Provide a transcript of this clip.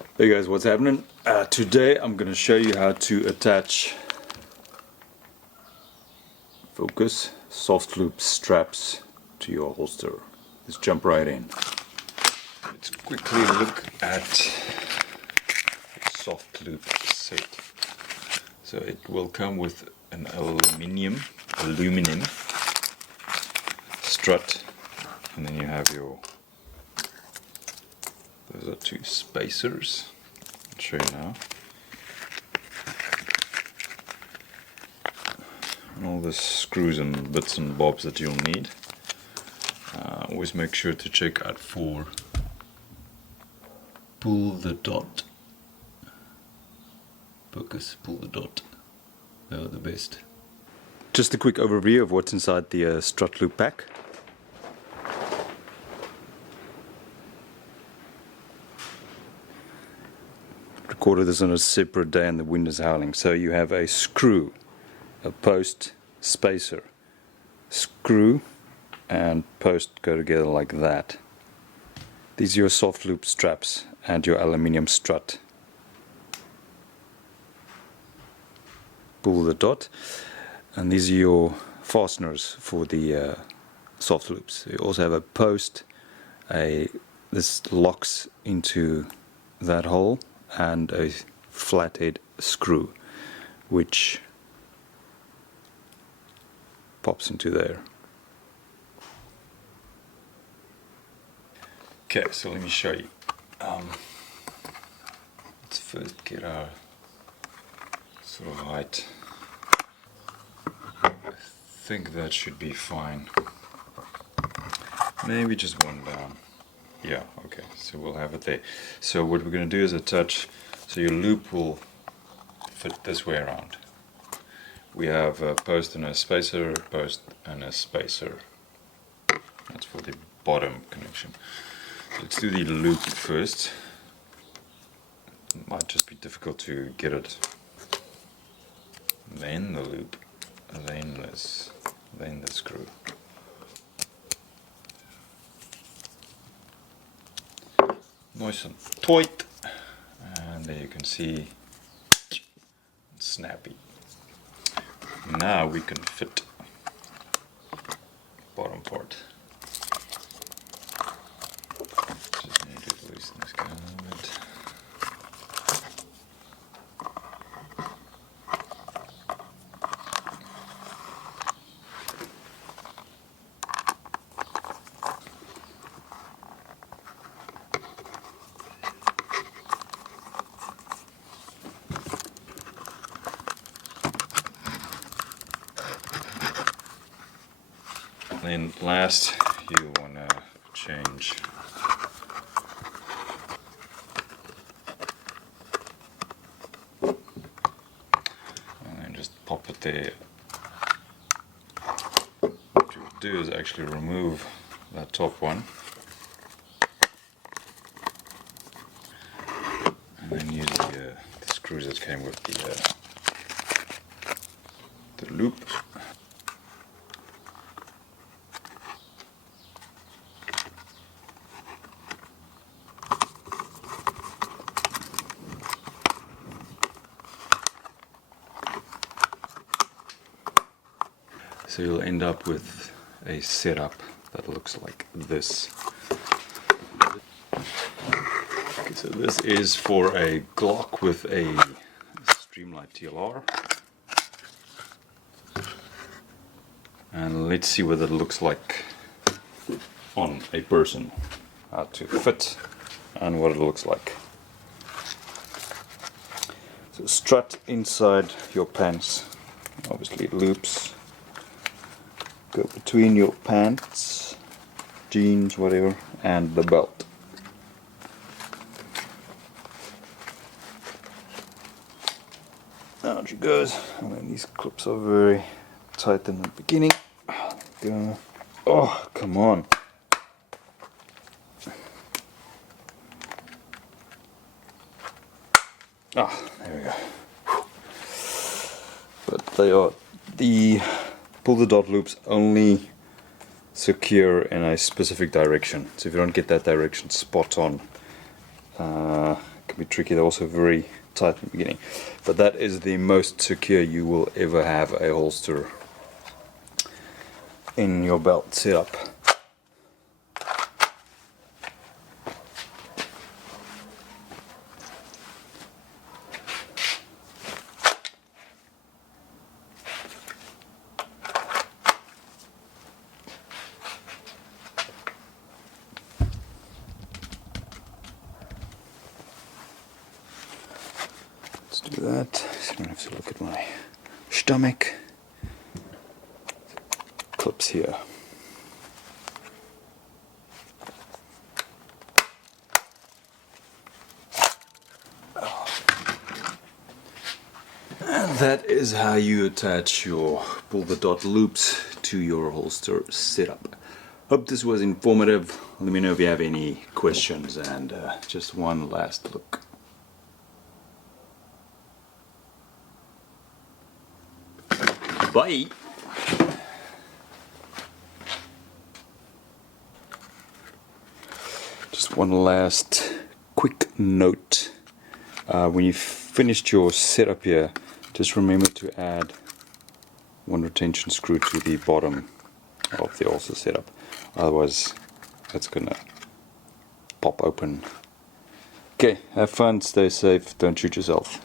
Hey guys, what's happening? Today I'm going to show you how to attach soft loop straps to your holster. Let's jump right in. Let's quickly look at the soft loop set. So it will come with an aluminum strut, and then you have those are two spacers. I'll show you now. And all the screws and bits and bobs that you'll need. Always make sure to check out for pull the dot. Focus, pull the dot. They're the best. Just a quick overview of what's inside the strut loop pack. Recorded this on a separate day and the wind is howling. So you have a screw, a post, spacer. Screw and post go together like that. These are your soft loop straps and your aluminium strut. Pull the dot, and these are your fasteners for the soft loops. You also have a post, this locks into that hole, and a flathead screw which pops into there. Okay, so let me show you. Let's first get our sort of height. I think that should be fine. Maybe just one down. Yeah, okay, so we'll have it there. So what we're going to do is attach, so your loop will fit this way around. We have a post and a spacer, post and a spacer. That's for the bottom connection. Let's do the loop first. It might just be difficult to get it. Then the loop, then the screw. Nice and tight, and there you can see it's snappy. Now we can fit bottom part. Just need to loosen this guy a little bit. Then last, you want to change and then just pop it there. What you do is actually remove that top one and then use the screws that came with the loop. So you'll end up with a setup that looks like this. Okay, so this is for a Glock with a Streamlight TLR. And let's see what it looks like on a person. How to fit and what it looks like. So strut inside your pants. Obviously it loops. Go between your pants, jeans, whatever, and the belt. Out she goes, and then these clips are very tight in the beginning. Go. Oh, come on. Ah, there we go. But they are the pull the dot loops only secure in a specific direction. So if you don't get that direction spot on, it can be tricky. They're also very tight in the beginning. But that is the most secure you will ever have a holster in your belt setup. Let's do that. So I'm going to have to look at my stomach. Clips here. And that is how you attach your pull the dot loops to your holster setup. Hope this was informative. Let me know if you have any questions, and just one last look. Bye! Just one last quick note. When you've finished your setup here, just remember to add one retention screw to the bottom of the holster setup. Otherwise, it's gonna pop open. Okay, have fun, stay safe, don't shoot yourself.